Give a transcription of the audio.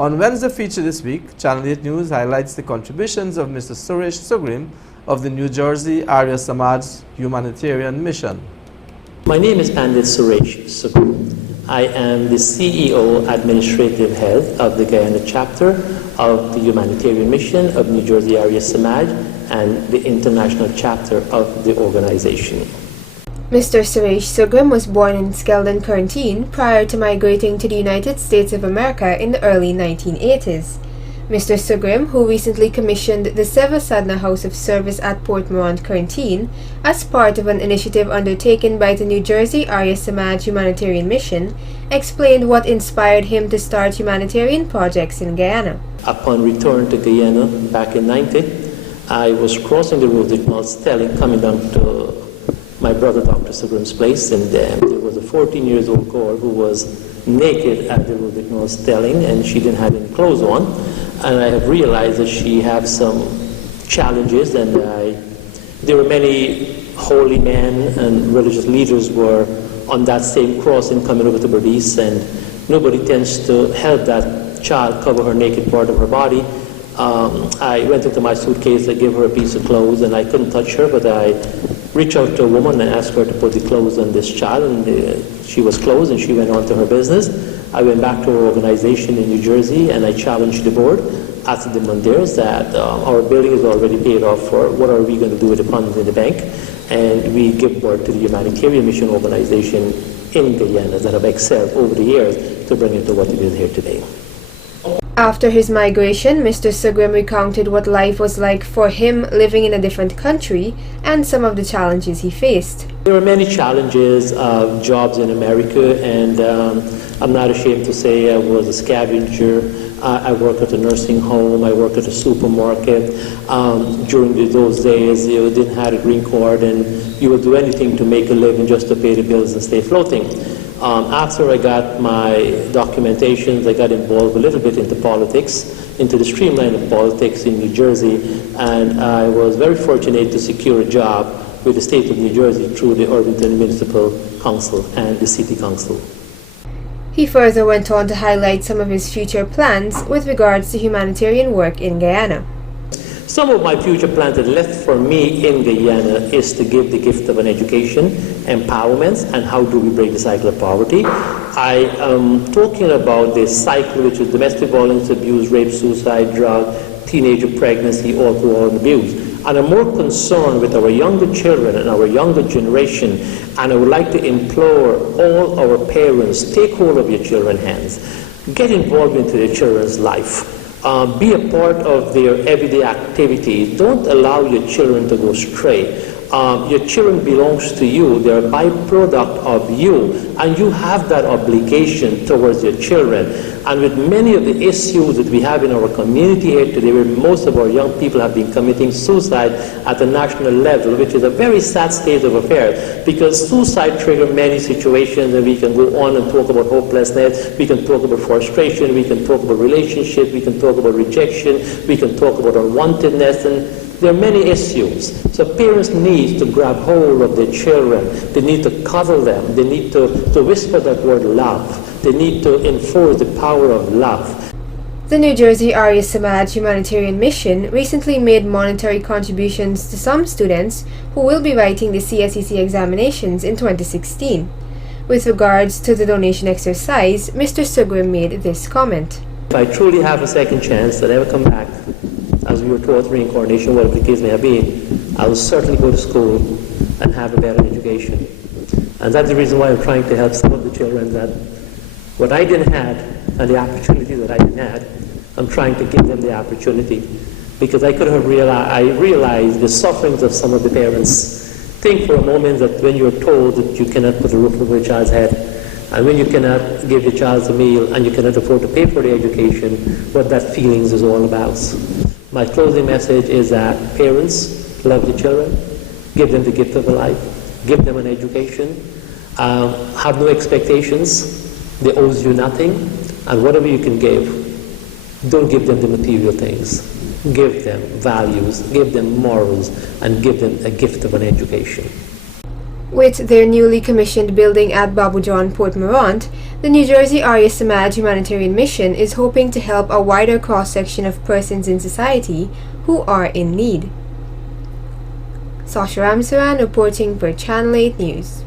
On Wednesday feature this week, Channel 8 News highlights the contributions of Mr. Suresh Sugrim of the New Jersey Arya Samaj Humanitarian Mission. My name is Pandit Suresh Sugrim. I am the CEO, Administrative Head of the Guyana chapter of the Humanitarian Mission of New Jersey Arya Samaj and the international chapter of the organization. Mr. Suresh Sugrim was born in Skeldon, Currentine prior to migrating to the United States of America in the early 1980s. Mr. Sugrim, who recently commissioned the Seva Sadhana House of Service at Port Morant, Currentine, as part of an initiative undertaken by the New Jersey Arya Samaj Humanitarian Mission, explained what inspired him to start humanitarian projects in Guyana. Upon return to Guyana back in '90, I was crossing the road with North Stelling, coming down to my brother Dr. Sugrim's place, and there was a 14-year-old girl who was naked at the road with North Stelling, and she didn't have any clothes on. And I have realized that she had some challenges, and there were many holy men and religious leaders were on that same crossing coming over to Belize, and nobody tends to help that child cover her naked part of her body. I went into my suitcase, I gave her a piece of clothes, and I couldn't touch her, but I reached out to a woman and asked her to put the clothes on this child, and she was closed, and she went on to her business. I went back to our organization in New Jersey, and I challenged the board, asked the Mondaires that our building is already paid off for. What are we going to do with the funds in the bank? And we give word to the Humanitarian Mission organization in Guyana that have excelled over the years to bring it to what it is here today. After his migration, Mr. Sugrim recounted what life was like for him living in a different country and some of the challenges he faced. There were many challenges of jobs in America, and I'm not ashamed to say I was a scavenger. I worked at a nursing home, I worked at a supermarket. During those days, you didn't have a green card, and you would do anything to make a living just to pay the bills and stay floating. After I got my documentations, I got involved a little bit into politics, into the streamline of politics in New Jersey, and I was very fortunate to secure a job with the state of New Jersey through the Irvington Municipal Council and the City Council. He further went on to highlight some of his future plans with regards to humanitarian work in Guyana. Some of my future plans that left for me in Guyana is to give the gift of an education, empowerment, and how do we break the cycle of poverty. I am talking about this cycle, which is domestic violence, abuse, rape, suicide, drug, teenager pregnancy, alcohol, and abuse. And I'm more concerned with our younger children and our younger generation, and I would like to implore all our parents, take hold of your children's hands. Get involved into your children's life. Be a part of their everyday activities. Don't allow your children to go stray. Your children belongs to you. They're a byproduct of you, and you have that obligation towards your children. And with many of the issues that we have in our community here today, where most of our young people have been committing suicide at the national level, which is a very sad state of affairs, because suicide triggers many situations, and we can go on and talk about hopelessness, we can talk about frustration, we can talk about relationship, we can talk about rejection, we can talk about unwantedness, and there are many issues. So parents need to grab hold of their children. They need to cuddle them. They need to whisper that word love. They need to enforce the power of love. The New Jersey Arya Samaj Humanitarian Mission recently made monetary contributions to some students who will be writing the CSEC examinations in 2016. With regards to the donation exercise, Mr. Sugrim made this comment. If I truly have a second chance that I ever come back, as we were taught, reincarnation, whatever the case may have been, I will certainly go to school and have a better education. And that's the reason why I'm trying to help some of the children that what I didn't have and the opportunity that I didn't have, I'm trying to give them the opportunity. Because I could have realized the sufferings of some of the parents. Think for a moment that when you're told that you cannot put a roof over a child's head, and when you cannot give your child a meal and you cannot afford to pay for the education, what that feelings is all about. My closing message is that parents, love your children, give them the gift of a life, give them an education, have no expectations, they owe you nothing, and whatever you can give, don't give them the material things. Give them values, give them morals, and give them a gift of an education. With their newly commissioned building at Babujan, Port Morant, the New Jersey Arya Samaj Humanitarian Mission is hoping to help a wider cross-section of persons in society who are in need. Sasha Ramsaran reporting for Channel 8 News.